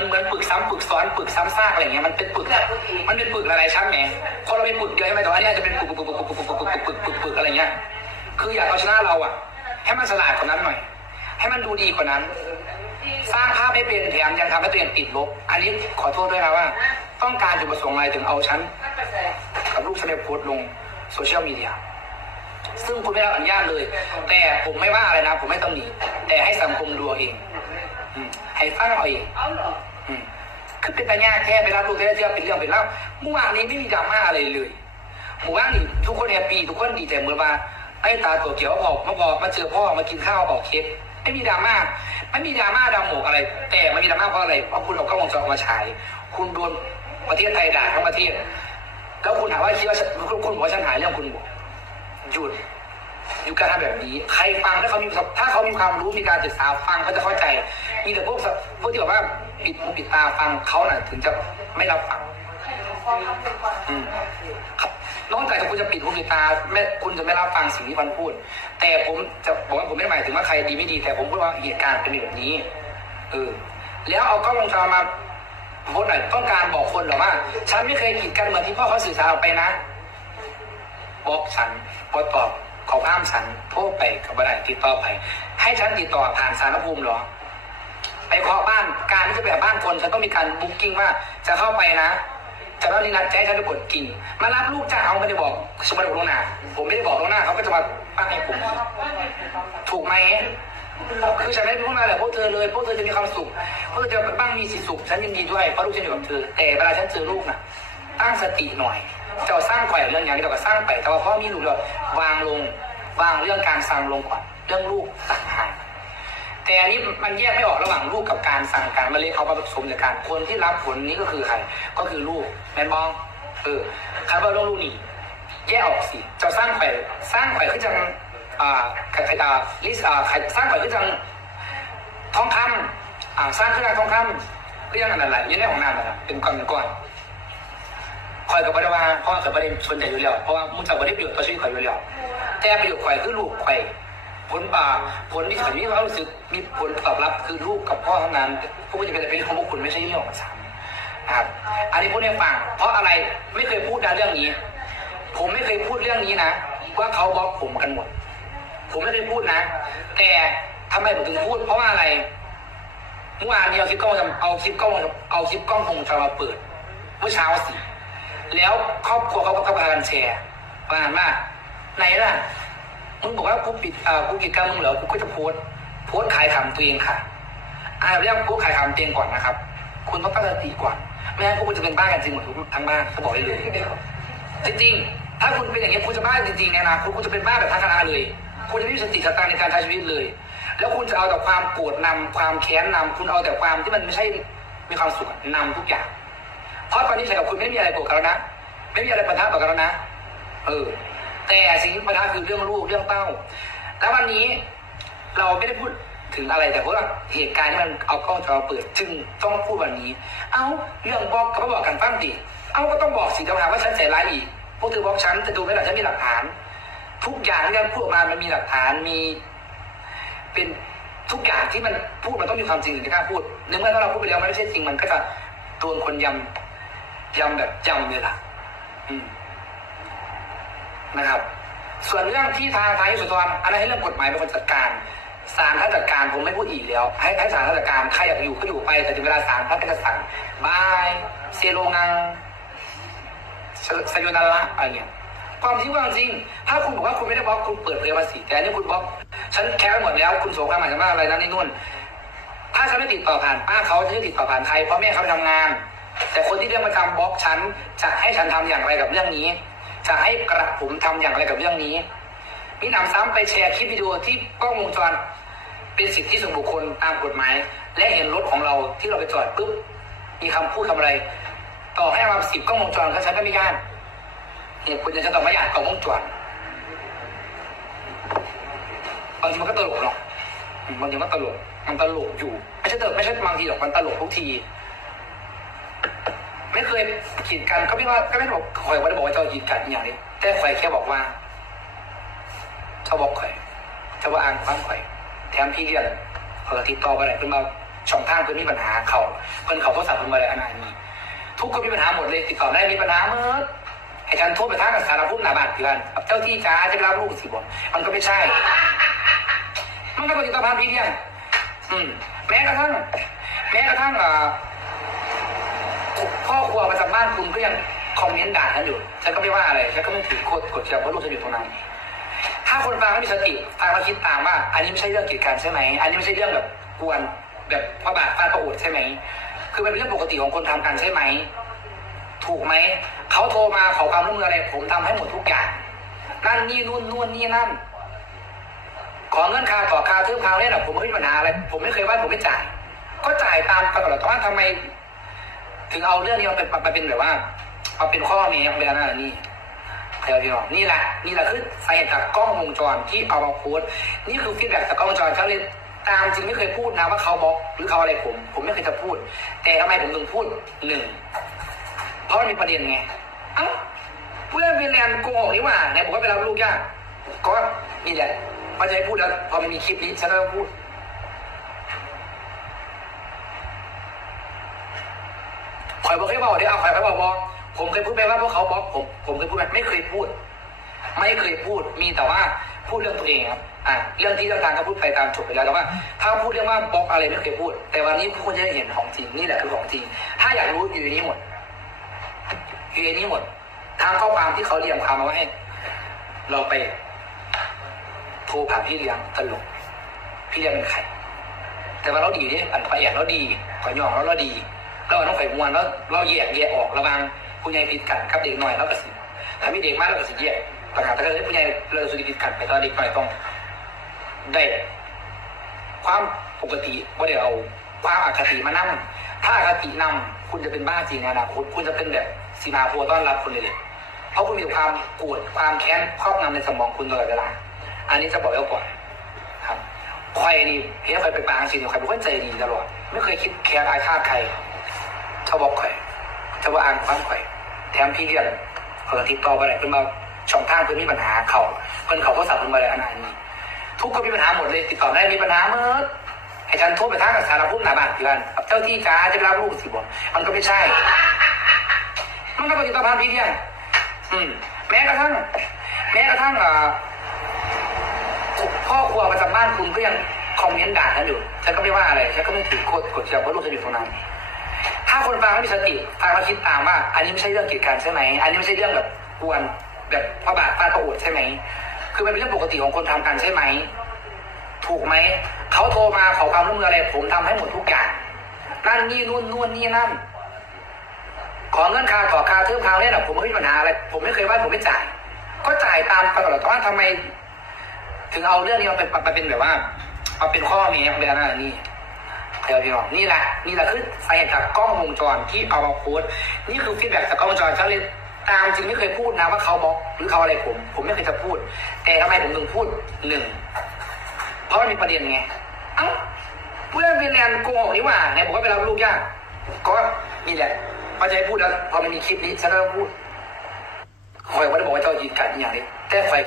มันเหมือนปึกซ้ำปึกซ้อนปึกซ้ำซากอะไรเงี้ยมันเป็นปึกมันเป็นปึกอะไรชั้นแหมคนเราเป็นปึกเดียวใช่ไหมแต่ว่านเนี้ยจะเป็นปึกปึกปึกปึกปึกปึกปึกปึกปึกปึกอะไรเงี้ยคืออยากเอาชนะเราอะ ให้มันฉลาดกว่านั้นหน่อย ให้มันดูดีกว่านั้น สร้างภาพไม่เป็นแถมยังทำให้ตัวเองติดลบ อันนี้ขอโทษด้วยนะว่า ต้องการจุดประสงค์อะไรถึงเอาฉันกับลูกฉันไปโพสต์ลงโซเชียลมีเดียซึ่งคุณไม่ได้รับอนุญาตเลย แต่ผมไม่ว่าอะไรนะ ผมไม่ตำหนิแต่ให้สังคมดูเอง ให้ฟังเอาเองเอาเมคือเป็นปัญญาแค่ไปรับลูกแค่เที่ยวเป็นเรื่องเป็นเล่าเมื่อวานนี้ไม่มีดราม่าอะไรเลยหมู่บ้านนี่ทุกคนแฮปปี้ทุกคนดีใจเหมือนว่าไอ้ตาตัวเขียวออกมาบอกมาเจอพ่อมากินข้าวออกเค้กไม่มีดราม่าไม่มีดราม่าดาหมกอะไร แต่มันมีดราม่าเพราะอะไรเพราะคุณเอากล้องวงจรมาฉายคุณโดนประเทศไทยด่าทั้งประเทศแล้วคุณถามว่าคิดว่าคุณคุณบอกว่าฉันหายเรื่องคุณบอกหยุดอยู่การทำแบบนี้ ใครฟังถ้าเขามีถ้าเขามีความรู้มีการศึกษาฟังเขาจะเข้าใจ มีแต่พวกพวกที่แบบว่า ปิดหูปิดตาฟังเขาน่ะ ถึงจะไม่รับฟังอืมครับนอกจากคุณจะปิดหูปิดตาไม่คุณจะไม่รับฟังสิ่งที่มันพูด แต่ผมจะบอกว่าผมไม่ได้หมายถึงว่าใครดีไม่ดี แต่ผมพูดว่าเหตุการณ์เป็นแบบนี้เออแล้วเอากล้องวงจรมาโพสหน่อยต้องการบอกคนหรอว่า ฉันไม่เคยกีดกันเหมือนที่พ่อเขาสื่อสารออกไปนะบอกฉันบอตอบขอข้ามฉันโทรไปกับบันไดติดต่อไป ให้ฉันติดต่อผ่านสารภูมิหรอ ไปเคาะบ้านการที่จะไปหาบ้านคนฉันต้องมีการบุ๊กกิ้งว่าจะเข้าไปนะจะต้องนี่นัดแจ้งฉันไปกดกิ่งมารับลูกจ้าเอาไม่ได้บอกสมมติบอกล่วงหน้าผมไม่ได้บอกล่วงหน้าเขาก็จะมาปั้งให้ผมถูกไหมคือฉันไม่ได้พูดมาแหละพวกเธอเลยพวกเธอจะมีความสุขพวกเธอจะบ้างมีสิทธิสุขฉันยินดีด้วยเพราะลูกฉันอยู่กับเธอแต่เวลาฉันเจอลูกน่ะตั้งสติหน่อยจ้าสร้างแขวนเรื่องอย่างนี้เราก็สร้างไปแต่ว่าพ่อมีลูเราวางลงวางเรื่องการสั่งลงก่อนเรื่องลูกต่างหาก แต่อันนี้มันแยกไม่ออกระหว่างลูกกับการสั่งการมาเลยเขามาผสมจากการคนที่รับผลนี้ก็คือใครก็คือลูกแม่นบองเออใครว่าลูกลูกนี่แยกออกสิจ้าสร้างแขวนสร้างแขวนขึ้นจังอ่าใครอ่าลิสอ่าใครสร้างแขวนขึ้นจังทองคำอ่าสร้างขึ้นจังทองคำก็ยังอะไรๆยังได้ของนานนะครับเป็นก่อนเป็นก่อนคอยกับประเด็นว่าพ่อกับประเด็นสนใหญ่อยู่แล้วเพราะว่ามุจจากประเด็นประโยชน์ต่อชีวิตข่อยอยู่แล้วแต่ประโยชน์ข่อยคือลูกข่อย ผลป่าผลที่ข่อยมีความรู้สึกมีผลตอบรับคือลูกกับพ่อเท่านั้นพวกมันจะเป็นเรื่องของพวกคุณไม่ใช่เรื่องของสามนครับอันนี้พูดให้ฟังเพราะอะไรไม่เคยพูดนะเรื่องนี้ ผมไม่เคยพูดเรื่องนี้นะว่าเขาบล็อกผมกันหมด ผมไม่เคยพูดนะ แต่ทำไมผมถึงพูด เพราะว่าอะไรเมื่อวานนี้เอาคลิปกล้องเอาคลิปกล้องเอาคลิปกล้องวงจรมาเปิดเมื่อเช้าสิแล้วครอบครัวเขาก็พากันแชร์ประมาณว่าไหนล่ะ มึงบอกว่ากูปิดอ่อกูกิดกันมึงเหรอกูก็จะโพสต์โพสต์ขายขำตัวเองค่ะอ่าเรียกโพสต์ขายขำตัวเองก่อนนะครับ คุณต้องตั้งสติก่อน ไม่งั้นพวกคุณจะเป็นบ้ากันจริงหมดทุกทั้งบ้านเขาบอกได้เลยจริงๆถ้าคุณเป็นอย่างนี้ยคุณจะบ้าจริงๆในอนาคตคุณจะเป็นบ้าแบบพัฒนาเลย คุณจะไม่มีสติสตางในการใช้ชีวิตเลย แล้วคุณจะเอาแต่ความโกรธนำความแค้นนำคุณเอาแต่ความที่มันไม่ใช่มีความสุขนำทุกอย่าง เพราะตอนนี้ฉันกับคุณไม่มีอะไรโกรธกันแล้วนะ ไม่มีอะไรปะทะต่อกันแล้วนะ เออ แต่สิ่งที่ปะทะคือเรื่องลูกเรื่องเต้า แล้ววันนี้เราไม่ได้พูดถึงอะไรแต่เพราะว่าเหตุการณ์ที่มันเอากล้องจอเปิด จึงต้องพูดวันนี้ เอาเรื่องบล็อกก็มาบอกกันปั้งดิเอาก็ต้องบอกสิจะหาว่าฉันใจร้ายอีกพวกเธอบล็อกฉันจะดูไหมล่ะฉันมีหลักฐาน ทุกอย่างที่ฉันพูดออกมามันมีหลักฐานมี เป็นทุกอย่างที่มันพูดมันต้องมีความจริงถึงจะกล้าพูดในเมื่อถ้าเราพูดไปแล้วมันไม่ใช่จริงมันก็จะโดนคนยำยำแบบยำเลยล่ะ อืม นะครับ ส่วนเรื่องที่ทางทางยุสุธรอันนั้นให้เรื่องกฎหมายเป็นคนจัดการศาลท่านจัดการผมไม่พูดอีกแล้ว ให้ให้ศาลท่านจัดการใครอยากอยู่ก็อยู่ไปแต่ถึงเวลาศาลท่านก็จะสั่งบายเซโลงังสสยนาระอะไรเงี้ยความจริงว่าจริง ถ้าคุณบอกว่าคุณไม่ได้บล็อกคุณเปิดเผยมาสิแต่นนี้คุณบล็อกฉันแคร์ไปหมดแล้วคุณโสความหมายถึงว่าอะไรนั่นนี่นู่น ถ้าฉันไม่ติดต่อผ่านป้าเขาฉันจะติดต่อผ่านใครเพราะแม่เขาไปทำงาน แต่คนที่เรื่องประจำบล็อกฉันจะให้ฉันทำอย่างไรกับเรื่องนี้ จะให้กระผมทำอย่างไรกับเรื่องนี้มีหนำซ้ำไปแชร์คลิปวิดีโอที่กล้องวงจรเป็นสิทธิส่วนบุคคลตามกฎหมาย และเห็นรถของเราที่เราไปจอดปุ๊บมีคำพูดคำอะไร ต่อให้เอามาสิบกล้องวงจรก็ฉันก็ไม่ยานเหตุผลจะฉันต้องไม่ยานกล้องวงจรบางทีมันก็ตลกหรอกบางทีมันตลกมันตลกอยู่ ไม่ใช่ตลกไม่ใช่บางทีหรอกมันตลกทุกที ไม่เคยกีดกันก็ไม่ว่าก็ไม่ได้บอกข่อยว่าได้บอกว่าเจ้ากีดกันอย่างนี้ แต่ข่อยแค่บอกว่าเจ้าบอกข่อยเจ้าว่าอ่านความข่อย แถมพี่เรียนเขาติดต่อไปไหนเพิ่นมาช่องทางเพื่อนมีปัญหาเขาเพื่อนเขาโทรศัพท์เพื่อนมาเลยอันนั้นนี้ทุกคนมีปัญหาหมดเลยติดต่อได้มีปัญหาเมื่อให้ฉันโทรไปทางกับสารพุ่มหนาบ้านพื่อนกับเจ้าที่จ้าจะไปรับลูกสิบอกมันก็ไม่ใช่ มันก็ปฏิบัติตามพี่เลี้ยงอืมแม้กระทั่งแม้กระทั่งอ่า พ่อครัวประจำบ้านคุณก็ยังคอมเมนต์ด่าฉันอยู่ ฉันก็ไม่ว่าอะไร ฉันก็ไม่ถือกดกดเชียร์เพราะลูกฉันอยู่ตรงนั้น ถ้าคนฟังไม่มีสติฟังแล้วคิดตามว่า อันนี้ไม่ใช่เรื่องกีดกันใช่ไหม อันนี้ไม่ใช่เรื่องแบบกวนแบบพระบาทฟาดพระโอษใช่ไหม คือมันเป็นเรื่องปกติของคนทำกันใช่ไหม ถูกไหม เขาโทรมาขอความร่วมมืออะไร ผมทำให้หมดทุกอย่าง นั่นนี่นู่นนู่นนี่นั่น ขอเงินค่าต่อค่าเทอมคราวนี้นะผมไม่มีปัญหาอะไร ผมไม่เคยว่าผมไม่จ่าย ก็จ่ายตามตลอดแต่ว่าทำไม ถึงเอาเรื่องนี้มาเป็นมาเป็นแบบว่ามาเป็นข้อแม้เป็นอะไรนนี่ใครเอาพี่น้องนี่แหละนี่แหละคือสาเหตุจากกล้องวงจรที่เอามาโพสต์นี่คือฟีดแบ็กจากกล้องวงจรเขาเลยตามจริงไม่เคยพูดนะว่าเขาบล็อกหรือเขาอะไรผม ผมไม่เคยจะพูด แต่ทำไมผมถึงพูดหนึ่งเพราะมันมีประเด็นไงเอ้าเพื่อนเป็นแลนโกหกนี่หว่าไหนบอกว่าไปรับลูกยากก็นี่แหละพอจะให้พูดแล้วพอมันมีคลิปนี้ฉันก็พูด อยบอกให้บอกเดี๋ยวเอาคอยไปบอกบอกผมเคยพูดไปว่าพวกเขาบล็อกผม ผมเคยพูดไหมไม่เคยพูด ไม่เคยพูด มีแต่ว่าพูดเรื่องตัวเองครับ อ่า เรื่องที่เรื่องทางก็พูดไปตามจบไปแล้วแต่ว่า ถ้าพูดเรื่องว่าบล็อกอะไรไม่เคยพูด แต่วันนี้ทุกคนจะได้เห็นของจริง นี่แหละคือของจริง ถ้าอยากรู้อยู่ในนี้หมด อยู่ในนี้หมด ทางข้อความที่เขาเรียงความมาไว้ให้เราไปโทรผ่านพี่เลี้ยงตลก พี่เลี้ยงเป็นใคร แต่ว่าเราดีเนี่ยอันพระเอกเราดีขอยองเราเราดี เราต้องไฟมวนแล้วเราแยกแยกออกระวังผู้ใหญ่ผิดกันกับเด็กหน่อยแล้วก็สิถ้ามีเด็กมากเราก็สิแยกประกาศถ้าเกิดผู้ใหญ่เราสุดผิดกันไปตอนเด็กหน่อยต้องได้ความปกติว่าเดี๋ยวเอาความอคติมานั่งถ้าอคตินำคุณจะเป็นบ้าจริงในอนาคตคุณจะเป็นแบบสีมาพัวต้อนรับคุณเลยเลยเพราะคุณมีความโกรธความแค้นครอบงำในสมองคุณตลอดเวลา อันนี้จะบอกไว้ก่อนครับคอยนี่เพียคอยไปปางสิคอยเป็นคนใจดีตลอด ไม่เคยคิดแคร์อาฆาตใคร ชอบบอกคอยชอบว่าอ่านความคอย แถมพี่เรียนเขาก็ติดต่อไปไหนเพิ่นมาช่องทางเพิ่นมีปัญหาเขาเพิ่นเขาก็สับเพิ่นมาเลยอันนั้นนี้ทุกคนมีปัญหาหมดเลยติดต่อได้มีปัญหาเมื่อให้ฉันโทรไปทางกับสารพุ่มหนาบ้านเพื่อนกับเจ้าที่จ้าจะไปรับลูกสิบอกมันก็ไม่ใช่ มันก็ปฏิบัติตามพี่เลี้ยงอืม แม้กระทั่ง แม้กระทั่งอ่าพ่อครัวประจำบ้านคุณก็ยังคอมเมนต์ด่าฉันอยู่ฉันก็ไม่ว่าอะไรฉันก็ไม่ถือโกดกดเชียร์เพราะลูกฉันอยู่ตรงนั้น ถ้าคนฟังไม่มีสติฟังแล้วคิดตามว่า อันนี้ไม่ใช่เรื่องกีดกันใช่ไหม อันนี้ไม่ใช่เรื่องแบบกวนแบบพระบาทฟาดพระโอษใช่ไหม คือมันเป็นเรื่องปกติของคนทำกันใช่ไหม ถูกไหม เขาโทรมาขอความร่วมมืออะไร ผมทำให้หมดทุกอย่าง นั่นนี่นู่นนู่นนี่นั่น ขอเงินคาต่อค่าเทอมคาวนี้นะผมไม่มีปัญหาอะไร ผมไม่เคยว่าผมไม่จ่าย ก็จ่ายตามตลอดแต่ว่าทำไม ถึงเอาเรื่องนี้มาเป็นมาเป็นแบบว่ามาเป็นข้อม้เป็นอะไรนี่ นี่เดียวพี่น้องนี่แหละนี่แหละคือสาเหตุจากกล้องวงจรที่เอามาโพสนี่คือฟีดแบ็กจากกล้องวงจรฉันเลยตามจริงไม่เคยพูดนะว่าเขาบล็อกหรือเขาอะไรผม ผมไม่เคยจะพูด แต่ทำไมผมถึงพูดหนึ่งเพราะมันมีประเด็นไงเอ้าเพื่อนเป็นแลนด์โกหกนี่หว่าไหนบอกว่าไปรับลูกยากก็นี่แหละพอจะให้พูดแล้วพอมันมีคลิปนี้ฉันก็ต้องพูดคอยว่าได้บอกว่าเจ้ายินกันอย่างนี้แต่คอย